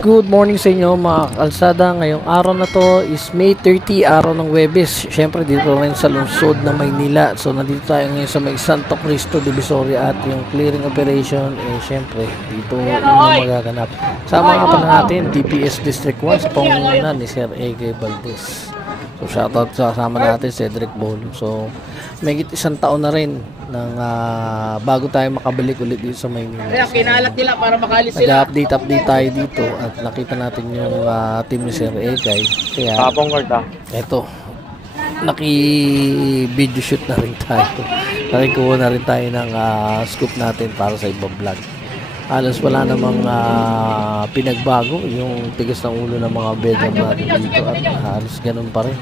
Good morning sa inyo mga kalsada. Ngayong araw na to is May 30, araw ng Huwebes. Siyempre dito rin sa lungsod ng Maynila. So nandito tayo ngayon sa may Santo Cristo Divisoria at yung clearing operation siyempre dito yung magaganap. Sama nga pala natin DPS District 1 sa pangunguna ni Sir A.K. Valdez. So shoutout sa kasama natin Cedric Bolo. So may isang taon na rin ng bago tayo makabalik ulit dito sa Maynila. Kaya kinalat nila para makalis sila. Nag-update tayo dito at nakita natin yung team ni Sir Ekay. Kaya eto, naki-video shoot na rin tayo. Nakikuha na rin tayo ng scoop natin para sa ibang vlog. Halos wala namang pinagbago yung tigas ng ulo ng mga bedroom natin dito at halos ganun pa rin.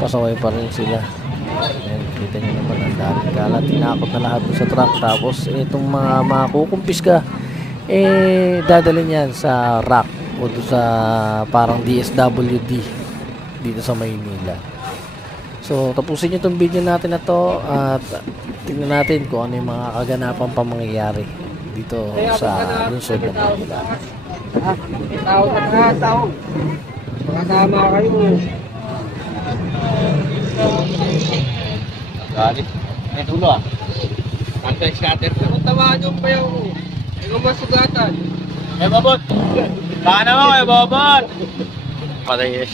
Pasaway pa rin sila. Ayan, kita nyo naman ang daming kalat. Tinakot na lahat sa truck. Tapos itong mga kukumpis ka dadalhin yan sa rack o doon sa parang DSWD dito sa Maynila. So tapusin nyo itong video natin na to at tingnan natin kung ano yung mga kaganapang pamangyayari dito sa lungsod ng Maynila. Tao. Makasama kayo. Galit. May dulo Anti-scatter. Kung tamaan nyo pa yung masugatan. Babot. Baka naman babot. Patay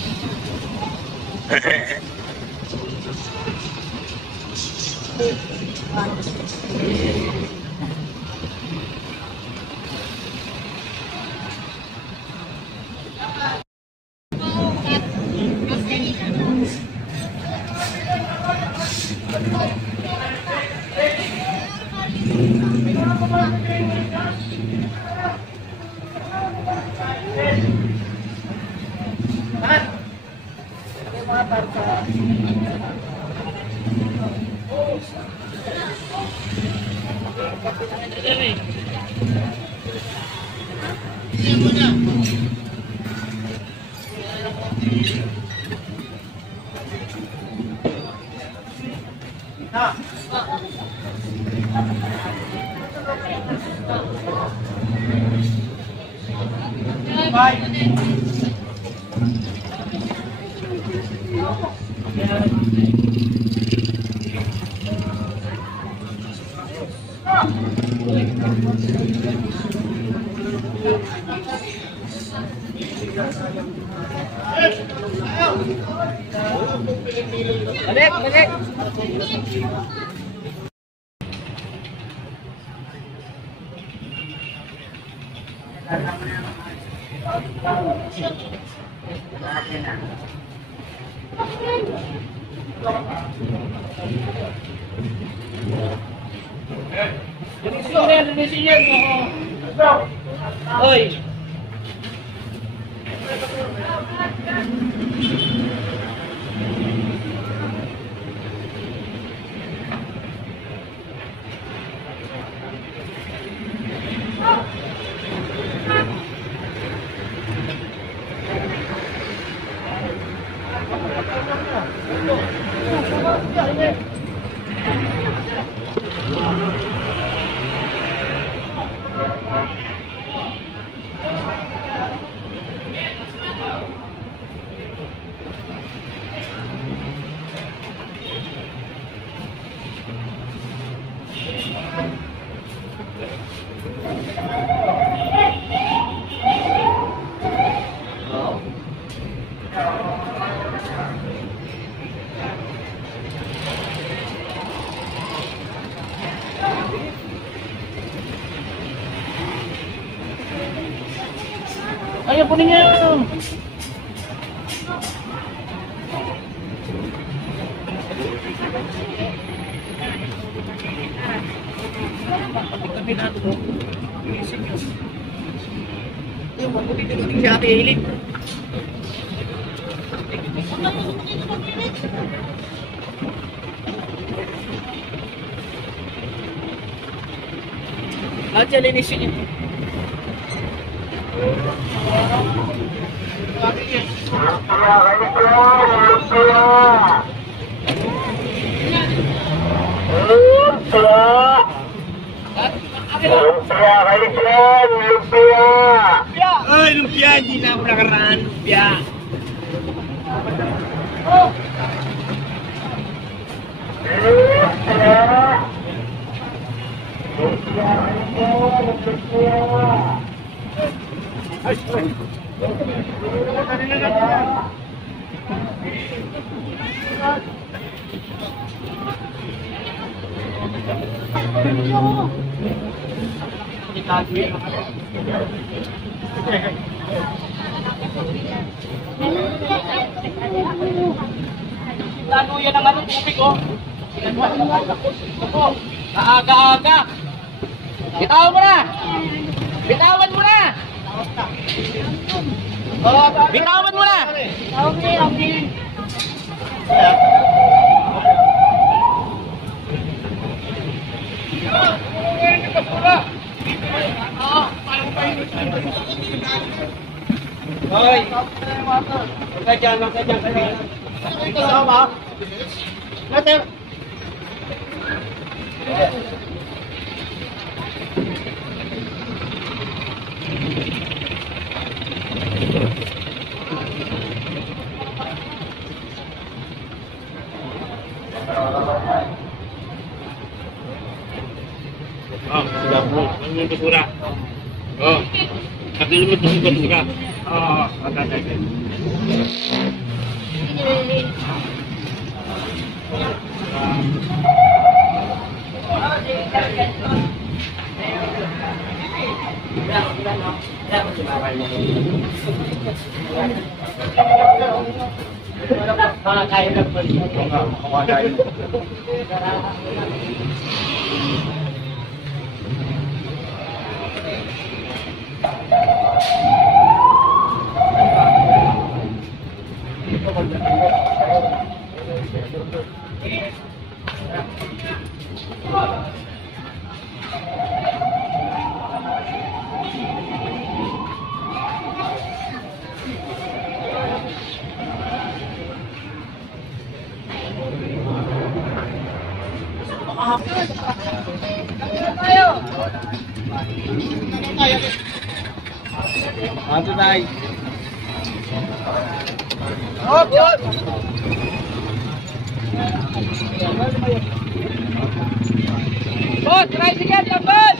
Balik. Oi. Ayo kuningnya. Tapi nato to. Yung mga dito si Ate Hilig. At yan linisin niyo. Lumpia. lumpia, hindi na ako nakaraan lumpia. Lalo yan ang ano, tubig oh. Kaaga-aga. Bitawan mo na! Bitawan mo na! Bitawan mo na! Okay. Hoy! Huwag ka dyan. Ito ba? Natin! Sudah po. Ang yung basura. Pati naman ito yung basura. Pagkakagay. Makakain lang po. Makakain. Ano tayo? Hop, hop! Boss, tricycle lang, boss!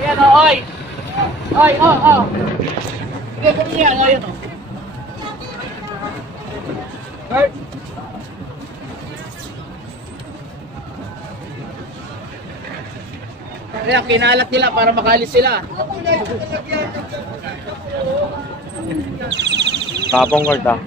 Ayan o, oy! Oy, oh! Sige, kung yan, ayan o. Bert! Kaya kinalat nila para makalis sila. Tapong guard ah.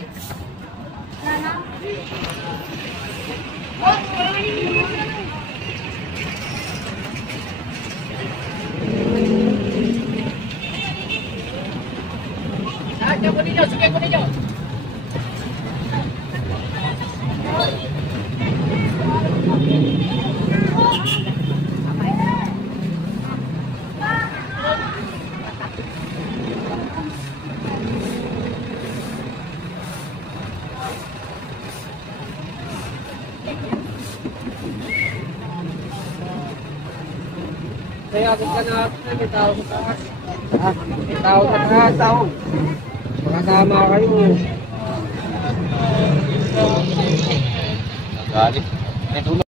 Sige, kunin nyo. Kaya ako ka na, may tao sa taas. May tao sa taas, tao. Makasama kayo. Galit. May tulog.